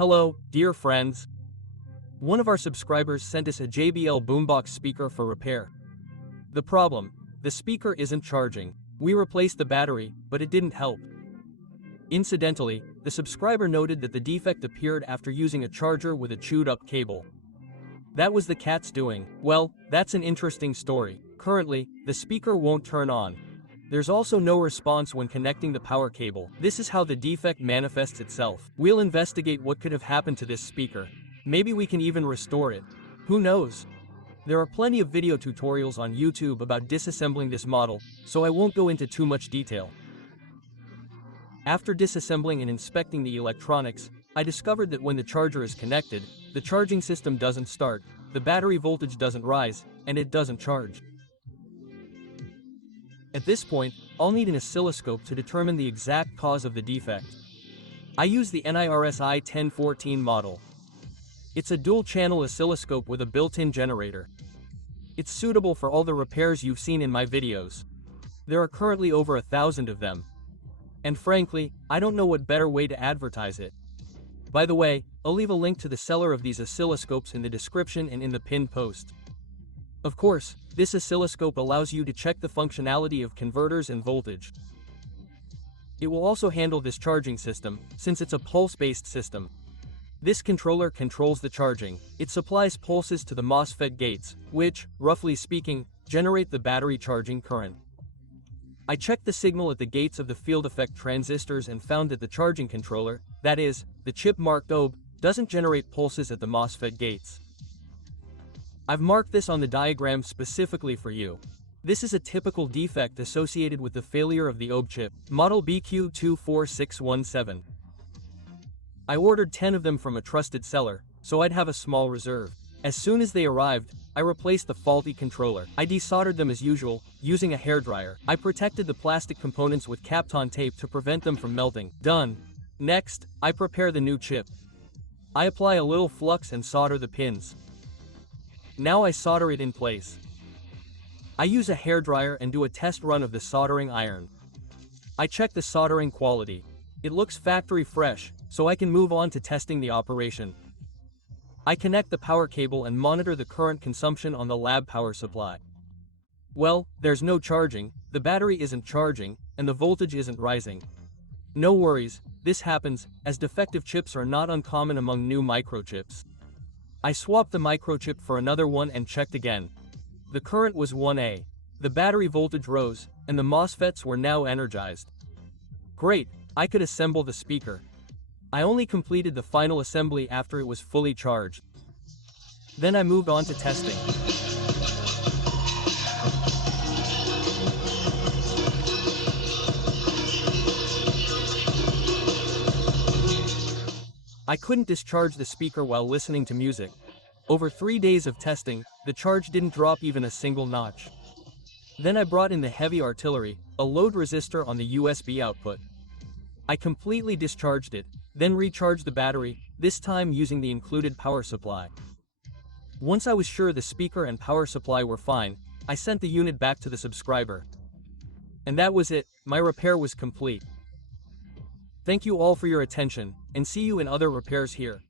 Hello, dear friends. One of our subscribers sent us a JBL BoomBox speaker for repair. The problem: the speaker isn't charging. We replaced the battery, but it didn't help. Incidentally, the subscriber noted that the defect appeared after using a charger with a chewed-up cable. That was the cat's doing. Well, that's an interesting story. Currently, the speaker won't turn on. There's also no response when connecting the power cable. This is how the defect manifests itself. We'll investigate what could have happened to this speaker. Maybe we can even restore it. Who knows? There are plenty of video tutorials on YouTube about disassembling this model, so I won't go into too much detail. After disassembling and inspecting the electronics, I discovered that when the charger is connected, the charging system doesn't start, the battery voltage doesn't rise, and it doesn't charge. At this point, I'll need an oscilloscope to determine the exact cause of the defect. I use the NIRSI 1014 model. It's a dual-channel oscilloscope with a built-in generator. It's suitable for all the repairs you've seen in my videos. There are currently over 1,000 of them. And frankly, I don't know what better way to advertise it. By the way, I'll leave a link to the seller of these oscilloscopes in the description and in the pinned post. Of course, this oscilloscope allows you to check the functionality of converters and voltage. It will also handle this charging system, since it's a pulse-based system. This controller controls the charging. It supplies pulses to the MOSFET gates, which, roughly speaking, generate the battery charging current. I checked the signal at the gates of the field effect transistors and found that the charging controller, that is, the chip marked OB, doesn't generate pulses at the MOSFET gates. I've marked this on the diagram specifically for you. This is a typical defect associated with the failure of the OB chip, model BQ24617. I ordered 10 of them from a trusted seller, so I'd have a small reserve. As soon as they arrived, I replaced the faulty controller. I desoldered them as usual, using a hairdryer. I protected the plastic components with Kapton tape to prevent them from melting. Done. Next, I prepare the new chip. I apply a little flux and solder the pins. Now I solder it in place. I use a hairdryer and do a test run of the soldering iron. I check the soldering quality. It looks factory fresh, so I can move on to testing the operation. I connect the power cable and monitor the current consumption on the lab power supply. Well, there's no charging, the battery isn't charging, and the voltage isn't rising. No worries, this happens, as defective chips are not uncommon among new microchips. I swapped the microchip for another one and checked again. The current was 1A. The battery voltage rose, and the MOSFETs were now energized. Great, I could assemble the speaker. I only completed the final assembly after it was fully charged. Then I moved on to testing. I couldn't discharge the speaker while listening to music. Over 3 days of testing, the charge didn't drop even a single notch. Then I brought in the heavy artillery, a load resistor on the USB output. I completely discharged it, then recharged the battery, this time using the included power supply. Once I was sure the speaker and power supply were fine, I sent the unit back to the subscriber. And that was it, my repair was complete. Thank you all for your attention, and see you in other repairs here.